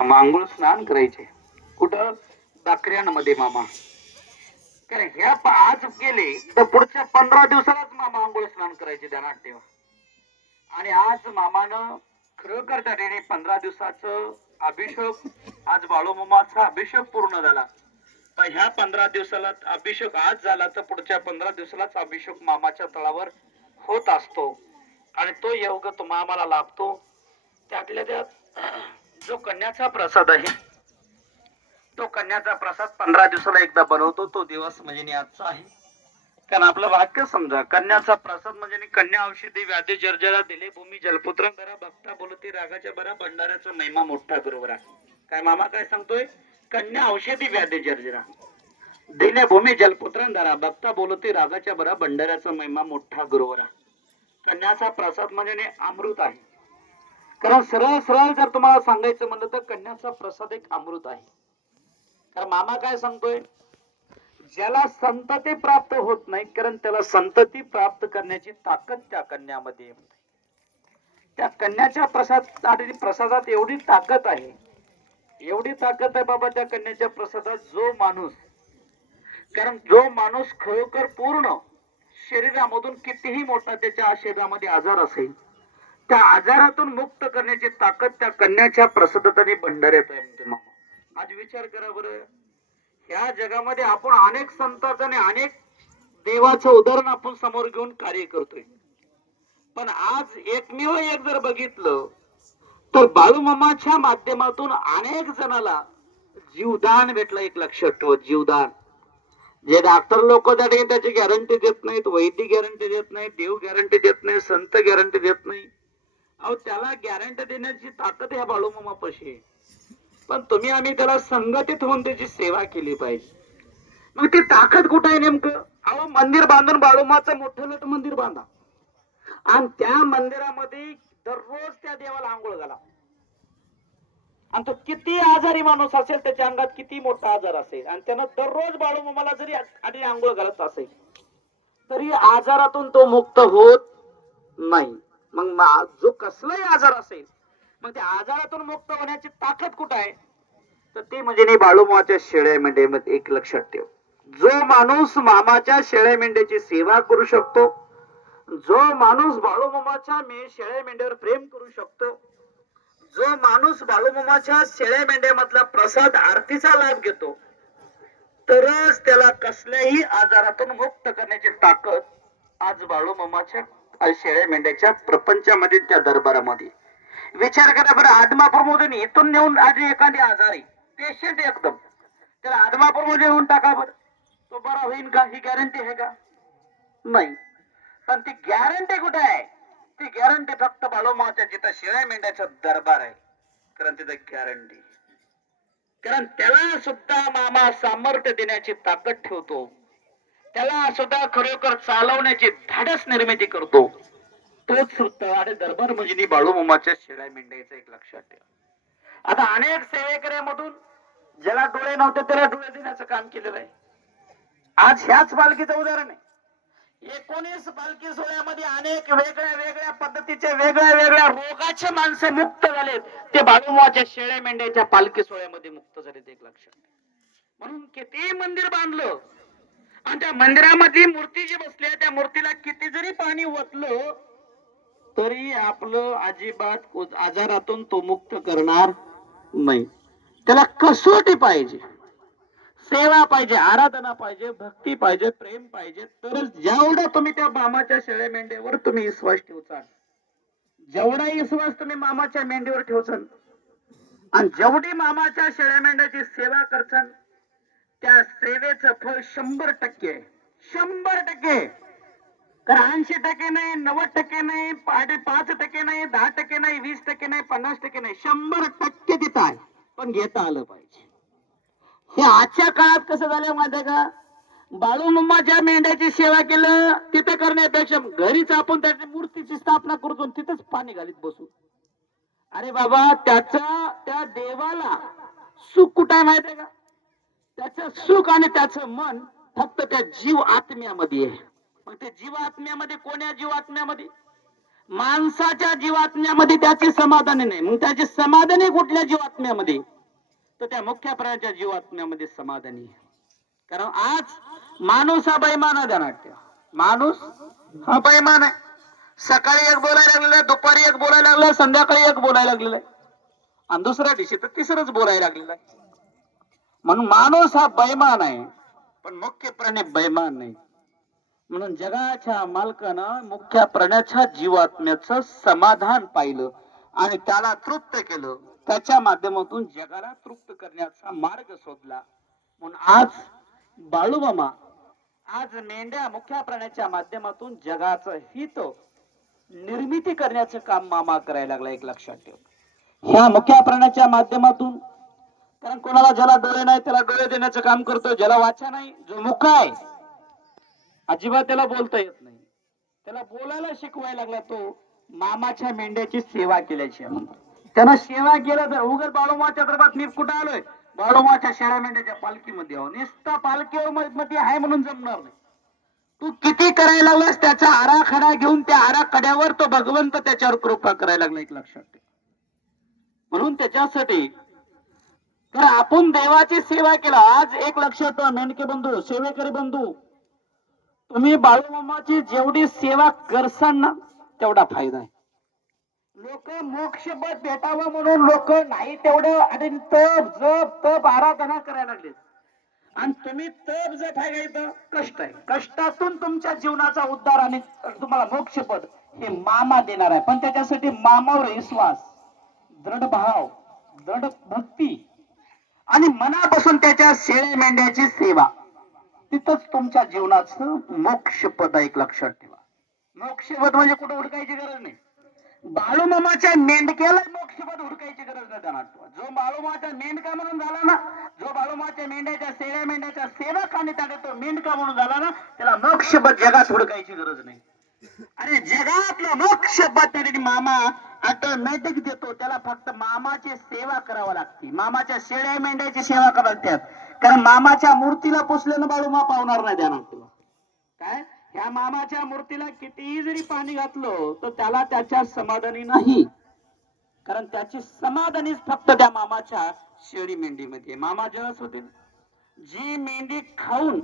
मांगुळ स्नान करायचे. कुठं? बाकऱ्यांमध्ये मामा. कारण ह्या आज गेले तर पुढच्या पंधरा दिवसालाच मामा आंघोळ स्नान करायचे ध्यानात ठेवा. आणि आज मामानं खरोखर करता ठिकाणी पंधरा दिवसाचं अभिषेक आज बाळूमामाचा अभिषेक पूर्ण झाला. पण ह्या पंधरा दिवसाला अभिषेक आज झाला तर पुढच्या पंधरा दिवसालाच अभिषेक मामाच्या तळावर होत असतो. आणि तो योग तो मामाला लाभतो. त्यातल्या त्यात जो कन्याचा प्रसाद आहे तो कन्याचा प्रसाद पंधरा दिवसाला एकदा बनवतो तो दिवस म्हणजे आजचा आहे. कारण आपलं वाक्य समजा कन्याचा प्रसाद म्हणजे कन्या औषधी व्याधी जर्जरा दिले भूमी जलपुत्र बरा भक्ता बोलते रागाच्या बरा भंडाऱ्याचा महिमा मोठा बरोबर आहे. काय मामा काय सांगतोय? कन्या औषधी व्याधी जर्जरा. दिले भूमी जलपुत्र धरा भक्ता बोलती रागाच्या बरा भंडाऱ्याचा महिमा मोठा गुरुवरा कन्याचा प्रसाद म्हणजे अमृत आहे. कारण सरळ सरळ जर तुम्हाला सांगायचं म्हणलं तर कन्याचा प्रसाद एक अमृत आहे. कारण मामा काय सांगतोय? ज्याला संतती प्राप्त होत नाही कारण त्याला संतती प्राप्त करण्याची ताकद त्या कन्यामध्ये त्या कन्याच्या प्रसाद प्रसादात एवढी ताकद आहे एवढी ताकद आहे बाबा त्या कन्याच्या प्रसादात जो माणूस कारण जो माणूस खरोखर पूर्ण शरीरामधून कितीही मोठा त्याच्या शरीरामध्ये आजार असेल त्या आजारातून मुक्त करण्याची ताकद त्या कन्याच्या प्रसादात आणि भंडाऱ्यात आहे मामा. आज विचार करा बरं. ह्या जगामध्ये आपण अनेक संतांचं आणि अनेक देवाचं उदाहरण आपण समोर घेऊन कार्य करतोय. पण आज एकमेव एक जर बघितलं तर बाळूमामाच्या माध्यमातून अनेक जणाला जीवदान भेटलं एक लक्षात ठेव जीवदान. जे डॉक्टर लोक त्या ठिकाणी त्याची गॅरंटी देत नाहीत वैद्य गॅरंटी देत नाही देव गॅरंटी देत नाही संत गॅरंटी देत नाही अहो त्याला गॅरंटी देण्याची ताकद ह्या बाळूमामापाशी आहे. पण तुम्ही आम्ही त्याला संघटित होऊन त्याची सेवा केली पाहिजे. मग ती ताकद कुठं आहे नेमकं? अहो मंदिर बांधून बाळूमाचं मोठं लट मंदिर बांधा. आणि त्या मंदिरामध्ये दररोज त्या देवाला आंघोळ घाला. आणि तो किती आजारी माणूस असेल त्याच्या अंगात किती मोठा आजार असेल आणि त्यानं दररोज बाळूमामाला जरी आधी आंघोळ घालत असेल तरी आजारातून तो मुक्त होत नाही. मग जो कसलाही आजार असेल मग त्या आजारातून मुक्त होण्याची ताकद कुठं आहे? तर ते म्हणजे नाही बाळूमाच्या शेळ्या मेंढ्यामध्ये एक लक्षात ठेव. जो माणूस मामाच्या शेळ्या मेंढ्याची सेवा करू शकतो जो माणूस बाळूमामाच्या मे शेळ्या मेंढ्यावर प्रेम करू शकतो जो माणूस बाळूमामाच्या शेळ्या मेंढ्यामधला प्रसाद आरतीचा लाभ घेतो तरच त्याला कसल्याही आजारातून मुक्त करण्याची ताकद आज बाळूमामाच्या शेळ्या मेंढ्याच्या प्रपंचामध्ये त्या दरबारामध्ये. विचार करा बरं आदमापूर मधून इथून नेऊन आज एखादी आजारी पेशंट एकदम. त्याला आदमापूरमध्ये नेऊन टाका बरं. तो बरा होईल का? ही गॅरंटी आहे का? नाही. पण ती गॅरंटी कुठे आहे? ती गॅरंटी फक्त बाळूमाच्या जिथं शेळ्या मेंढ्याचा दरबार आहे. कारण तिथं गॅरंटी कारण त्याला सुद्धा मामा सामर्थ्य देण्याची ताकद ठेवतो. त्याला सुद्धा खरोखर चालवण्याची धाडस निर्मिती करतो. तोच तळाडे दरबार म्हणजे बाळूमामाच्या शेळ्या मेंढ्याचं एक लक्षात ठेवा. आता अनेक सेवेकऱ्यामधून ज्याला डोळे नव्हते त्याला डोळे देण्याचं काम केलेलं आहे. आज ह्याच पालखीचं उदाहरण आहे. एकोणीस पालखी सोहळ्यामध्ये अनेक वेगळ्या वेगळ्या पद्धतीचे वेगळ्या वेगळ्या रोगाचे माणसं मुक्त झालेत. ते बाळूमाच्या शेळ्या मेंढ्याच्या पालखी सोहळ्यामध्ये मुक्त झालेत एक लक्षात. म्हणून किती मंदिर बांधलं त्या मंदिरामधली मूर्ती जी बसली आहे त्या मूर्तीला किती जरी पाणी ओतलं तरी आपलं अजिबात आजारातून तो मुक्त करणार नाही. त्याला कसोटी पाहिजे सेवा पाहिजे आराधना पाहिजे भक्ती पाहिजे प्रेम पाहिजे तरच जेवढा तुम्ही त्या मामाच्या शेळ्या मेंढ्यावर तुम्ही विश्वास ठेवचाल जेवढा विश्वास तुम्ही मामाच्या मेंढीवर ठेवचाल आणि जेवढी मामाच्या शेळ्या मेंढ्याची सेवा करचाल त्या सेवेचं फळ शंभर टक्के शंभर टक्के. तर ऐंशी टक्के नाही नव्वद टक्के नाही पाडे पाच टक्के नाही दहा टक्के नाही वीस टक्के नाही पन्नास टक्के नाही शंभर टक्के तिथं आहे. पण घेता आलं पाहिजे. हे आजच्या काळात कसं झालं माहिती का? ज्या मेंढ्याची सेवा केलं तिथं करण्यापेक्षा घरीच आपण त्याची मूर्तीची स्थापना करतो आणि तिथंच पाणी घालीत बसू अरे बाबा त्याचा त्या देवाला सुख कुठं आहे माहितीये का? त्याचं सुख आणि त्याचं मन फक्त त्या जीव आत्म्यामध्ये आहे. मग ते जीव आत्म्यामध्ये कोण्या जीव आत्म्यामध्ये? माणसाच्या जीवात्म्यामध्ये त्याची समाधानी नाही. मग त्याची समाधानी कुठल्या जीवात्म्यामध्ये तर त्या मुख्य प्राण्याच्या जीवात्म्यामध्ये समाधानी आहे. कारण आज माणूस हा बैमान आहे माणूस हा बैमान आहे. सकाळी एक बोलायला लागलेला दुपारी एक बोलायला लागला संध्याकाळी एक बोलायला लागलेला आहे. आणि दुसऱ्या दिवशी तर तिसरंच बोलायला लागलेलं आहे. म्हणून माणूस हा बैमान आहे. पण मुख्य प्राणी बैमान नाही. म्हणून जगाच्या मालकानं मुख्य प्राण्याच्या जीवात्म्याचं समाधान पाहिलं आणि त्याला तृप्त केलं. त्याच्या माध्यमातून जगाला तृप्त करण्याचा मार्ग शोधला. म्हणून आज बाळूमामा आज मेंढ्या मुख्य प्राण्याच्या माध्यमातून जगाचं हित निर्मिती करण्याचं काम मामा करायला लागला एक लक्षात ठेव. ह्या मुख्या प्राण्याच्या माध्यमातून कारण कोणाला ज्याला डोळे नाही त्याला डोळे देण्याचं काम करतो ज्याला वाचा नाही जो मुका आहे अजिबात त्याला बोलता येत नाही. त्याला बोलायला शिकवायला लागला तो मामाच्या मेंढ्याची सेवा केल्याची आहे त्यानं सेवा केलं तर उगर बाळोमाच्या दरबारात मी कुठं आलोय? बाळोमाच्या शेळ्या मेंढ्याच्या पालखीमध्ये आहो निस्ता पालखीवर मध्ये आहे म्हणून जमणार नाही. तू किती करायला लागलास त्याचा आराखडा घेऊन त्या आराखड्यावर तो भगवंत त्याच्यावर कृपा करायला लागला एक लक्षात ठेव. म्हणून त्याच्यासाठी तर आपण देवाची सेवा केला. आज एक लक्षात ठेवा मेंढके बंधू सेवेकरी बंधू. तुम्ही बाळूमामाची जेवढी सेवा करसान ना तेवढा फायदा आहे. लोक मोक्षपद भेटावं म्हणून लोक नाही तेवढं. आणि तप जप तप आराधना करायला लागले. आणि तुम्ही तप जप आहे का कष्ट आहे. कष्टातून तुमच्या जीवनाचा उद्धार आणि तुम्हाला मोक्षपद हे मामा देणार आहे. पण त्याच्यासाठी मामावर विश्वास दृढ भाव दृढ भक्ती आणि मनापासून त्याच्या शेळ्या मेंढ्याची सेवा. तिथंच तुमच्या जीवनाचं मोक्षपद पद एक लक्षात ठेवा. मोक्षपद म्हणजे कुठं हुडकायची गरज नाही. बाळूमामाच्या मेंढक्याला मोक्षपद हुडकायची गरज नाही त्यांना जो बाळूमाचा मेंढका म्हणून झाला ना जो बाळूमाच्या मेंढ्याच्या शेळ्या मेंढ्याच्या सेवक आणि त्याने तो मेंढका म्हणून झाला ना त्याला मोक्षपद जगात हुडकायची गरज नाही. अरे जगातलं मोक्षपद पद्धतीने मामा ऑटोमॅटिक देतो त्याला फक्त मामाची सेवा करावी लागते. मामाच्या शेळ्या मेंढ्याची सेवा करावी लागतात कारण मामाच्या मूर्तीला पुसल्यानं बाळूमा पावणार नाही ध्यानात तुला. काय? ह्या मामाच्या मूर्तीला कितीही जरी पाणी घातलं तर त्याला त्याच्या समाधानी नाही. कारण त्याची समाधानीच फक्त त्या मामाच्या शेळी मेंढीमध्ये. मामा जस होते जी मेंढी खाऊन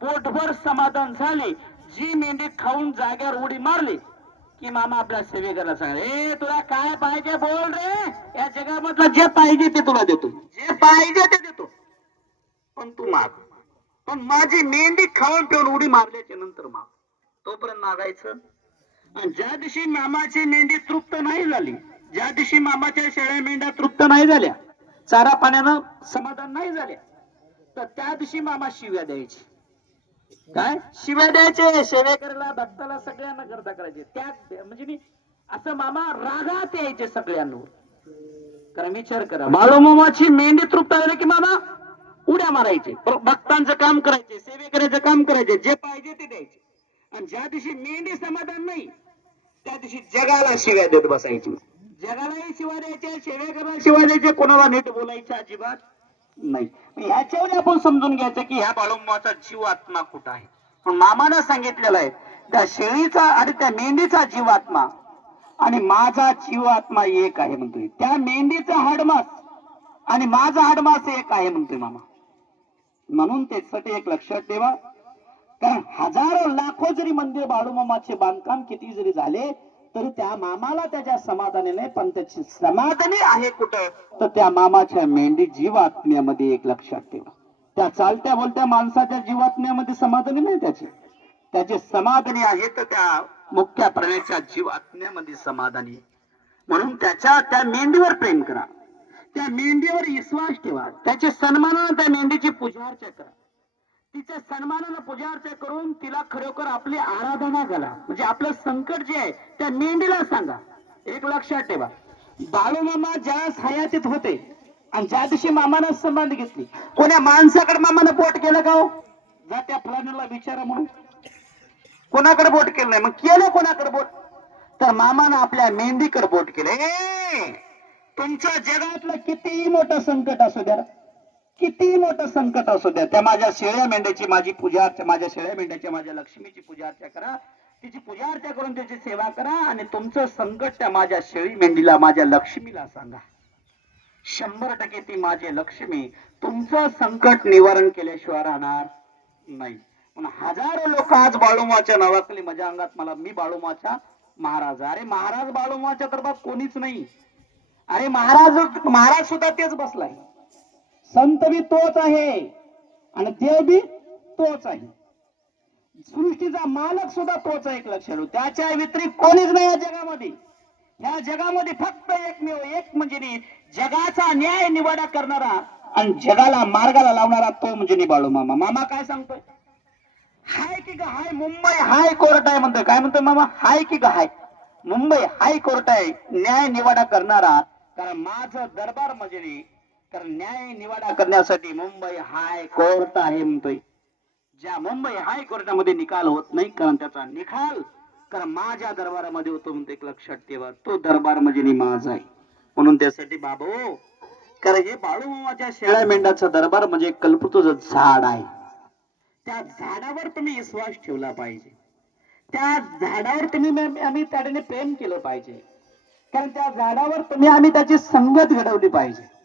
पोटभर समाधान झाले जी मेंढी खाऊन जाग्यावर उडी मारली की मामा आपल्या सेवेकरला सांगा ए तुला काय पाहिजे बोल रे. या जगामधलं जे पाहिजे ते तुला देतो. जे पाहिजे ते देतो. पण तू माग. पण माझी मेंढी खाऊन पिऊन उडी मारल्याच्या नंतर माग. तोपर्यंत मागायचं. आणि ज्या दिवशी मामाची मेंढी तृप्त नाही झाली ज्या दिवशी मामाच्या शेळ्या मेंढ्या तृप्त नाही झाल्या चारा पाण्यानं समाधान नाही झाल्या तर त्या दिवशी मामा शिव्या द्यायची. काय? शिव्या द्यायचे. सेवेकरला भक्ताला सगळ्यांना करता करायचे. त्या म्हणजे मी असं मामा रागात यायचे सगळ्यांवर. कारण विचार करा. बाळूमामाची मेंढी तृप्त झाली की मामा उड्या मारायचे. भक्तांचं काम करायचे सेवेकऱ्याचं काम करायचे जे पाहिजे ते द्यायचे. आणि ज्या दिवशी मेंढी समाधान नाही त्या दिवशी जगाला शिव्या देत बसायची. जगालाही शिव्या द्यायच्या सेवेकरला शिव्या द्यायचे कोणाला नीट बोलायचे अजिबात. नाही. याच्यावर आपण समजून घ्यायचं की ह्या बाळुंबाचा जीव आत्मा कुठं आहे? पण मामानं सांगितलेलं आहे त्या शेळीचा आणि त्या मेंढीचा जीवात्मा आणि माझा जीवात्मा एक आहे म्हणतोय. त्या मेंढीचा हाडमास आणि माझा हाडमास एक आहे म्हणतोय मामा. म्हणून त्यासाठी एक लक्षात ठेवा. कारण हजारो लाखो जरी मंदिर बाळूमामाचे बांधकाम किती जरी झाले तरी त्या मामाला त्याच्या समाधानी नाही पण त्याची समाधानी आहे कुठं? तर त्या मामाच्या मेंढी जीवात्म्यामध्ये एक लक्षात ठेवा. त्या चालत्या बोलत्या माणसाच्या जीवात्म्यामध्ये समाधानी नाही त्याचे. त्याचे समाधानी आहे तर त्या मुख्य प्राण्याच्या जीवात्म्यामध्ये समाधानी आहे. म्हणून त्याच्या त्या मेंढीवर प्रेम करा. त्या मेंढीवर विश्वास ठेवा. त्याचे सन्मानानं त्या मेंढीची पूजा अर्चा करा. तिच्या सन्मानानं पूजा अर्चा करून तिला खरोखर आपली आराधना घाला म्हणजे आपलं संकट जे आहे त्या मेंढीला सांगा. एक लक्षात ठेवा. बाळूमामा ज्या हयातीत होते आणि ज्या दिवशी मामानं संबंध घेतली कोण्या माणसाकडे मामानं बोट केलं का हो? जा त्या फलानीला विचारा म्हणून. कोणाकडे बोट केलं नाही? मग केलं कोणाकडे बोट? तर मामानं आपल्या मेंढीकडे बोट केलं. तुमचं जगातलं कितीही मोठं संकट असू द्या. किती मोठं संकट असू द्या. त्या माझ्या शेळ्या मेंढ्याची माझी पूजा अर्चा माझ्या शेळ्या मेंढ्याची माझ्या लक्ष्मीची पूजा अर्चा करा. तिची पूजा अर्चा करून त्याची सेवा करा आणि तुमचं संकट त्या माझ्या शेळी मेंढीला माझ्या लक्ष्मीला सांगा. शंभर टक्के ती माझी लक्ष्मी तुमचं संकट निवारण केल्याशिवाय राहणार नाही. म्हणून हजारो लोक आज बाळूमाच्या नावाखाली माझ्या अंगात मला मी बाळूमाचा महाराज. अरे महाराज बाळूमाच्या तर कोणीच नाही. अरे महाराज महाराज सुद्धा तेच बसलाय. संत बी तोच आहे आणि देव बी तोच आहे. सृष्टीचा मालक सुद्धा तोच आहे एक लक्षात ठेव. त्याच्या व्यतिरिक्त कोणीच नाही या जगामध्ये. या जगामध्ये फक्त एकमेव एक म्हणजे जगाचा न्याय निवाडा करणारा आणि जगाला मार्गाला लावणारा तो म्हणजे निबाळू मामा. मामा काय सांगतोय? हाय की ग हाय मुंबई हाय कोर्ट आहे म्हणतोय. काय म्हणतोय मामा? हाय की ग हाय. मुंबई हाय कोर्ट आहे. न्याय निवाडा करणारा. कारण माझं दरबार म्हणजे तर न्याय निवाडा करण्यासाठी मुंबई हाय कोर्ट आहे म्हणतोय. ज्या मुंबई हायकोर्टामध्ये निकाल होत नाही कारण त्याचा निकाल कारण माझ्या दरबारामध्ये होतो म्हणतो एक लक्षात ठेवा. तो दरबार म्हणजे माझा आहे. म्हणून त्यासाठी बाबू कारण हे बाळूमामाच्या शेळ्या मेंढ्याचा दरबार म्हणजे एक झाड आहे. त्या झाडावर तुम्ही विश्वास ठेवला पाहिजे. त्या झाडावर तुम्ही आम्ही त्याने प्रेम केलं पाहिजे. कारण त्या झाडावर तुम्ही आम्ही त्याची संगत घडवली पाहिजे.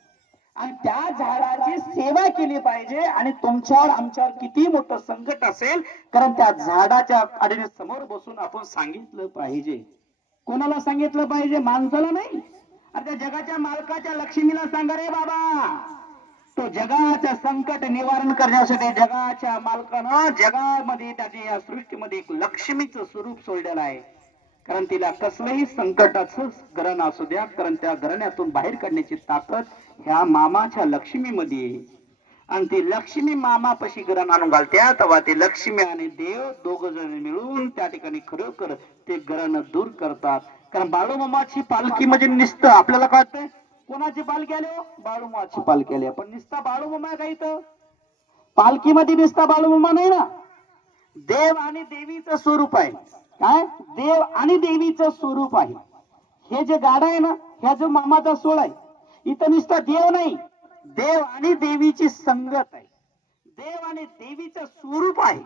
आणि त्या झाडाची सेवा केली पाहिजे आणि तुमच्यावर आमच्यावर किती मोठं संकट असेल कारण त्या झाडाच्या आडीने समोर बसून आपण सांगितलं पाहिजे. कोणाला सांगितलं पाहिजे? माणसाला नाही. अरे त्या जगाच्या मालकाच्या लक्ष्मीला सांगा रे बाबा. तो जगाच्या संकट निवारण करण्यासाठी जगाच्या मालकानं जगामध्ये त्याच्या या सृष्टीमध्ये एक लक्ष्मीचं स्वरूप सोडलेलं आहे. कारण तिला कसलंही संकटाचं ग्रहण असू द्या कारण त्या घराण्यातून बाहेर काढण्याची ताकद ह्या मामाच्या लक्ष्मीमध्ये. आणि ती लक्ष्मी मामापाशी ग्रहण आणून घालत्या तेव्हा ते लक्ष्मी आणि देव दोघ जण मिळून त्या ठिकाणी खरोखर ते ग्रहण दूर करतात. कारण बाळूमामाची पालखी म्हणजे निसतं आपल्याला कळतंय? कोणाची पालखी आली हो? बाळूमाची पालखी आली. पण निसता बाळूमामा काय तर इथं? पालखीमध्ये निसता बाळूमामा नाही ना? देव आणि देवीचं स्वरूप आहे. काय? देव आणि देवीचं स्वरूप आहे. हे जे गाडा आहे ना ह्या जो मामाचा सोळ आहे इथं नुसता देव नाही. देव आणि देवीची संगत आहे. देव आणि देवीचं स्वरूप आहे.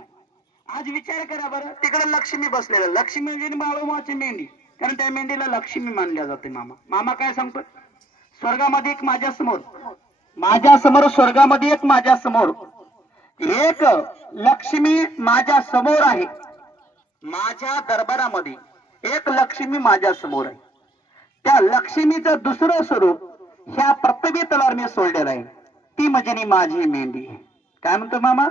आज विचार करा बरं तिकडे लक्ष्मी बसलेलं. लक्ष्मी म्हणजे बाळूमाची मेंढी. कारण त्या मेंढीला लक्ष्मी मानल्या जाते मामा. मामा काय सांगतो स्वर्गामध्ये एक माझ्यासमोर. माझ्यासमोर स्वर्गामध्ये एक माझ्यासमोर. एक लक्ष्मी माझ्यासमोर आहे. माझ्या दरबारामध्ये एक लक्ष्मी माझ्यासमोर आहे. त्या लक्ष्मीचं दुसरं स्वरूप ह्या प्रत्येक तलावर मी सोडलेलं आहे. ती म्हणजे माझी मेंढी. आहे काय म्हणतो मामा?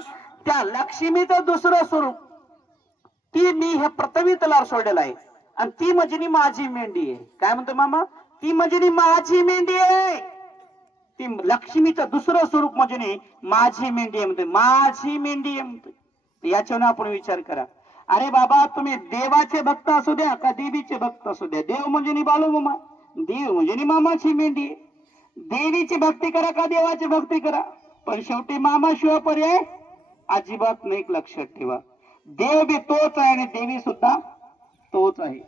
त्या लक्ष्मीचं दुसरं स्वरूप. ती मी हे प्रथमी तलावर सोडलेलं आहे. आणि ती म्हणजे माझी मेंढी आहे. काय म्हणतो मामा? ती म्हणजे माझी मेंढी आहे. ती लक्ष्मीचं दुसरं स्वरूप म्हणजे माझी मेंढी आहे म्हणते. माझी मेंढी आहे म्हणते. याच्यावर आपण विचार करा. अरे बाबा तुम्ही देवाचे भक्त असू द्या का देवीचे भक्त असू द्या? देव म्हणजे नी मामा. देव म्हणजे मामाची मेंढी आहे. देवीची भक्ती करा का देवाची भक्ती करा? पण शेवटी मामा शिवाय पर्याय? अजिबात नाही लक्षात ठेवा. देव बी तोच आहे आणि देवी सुद्धा तोच आहे.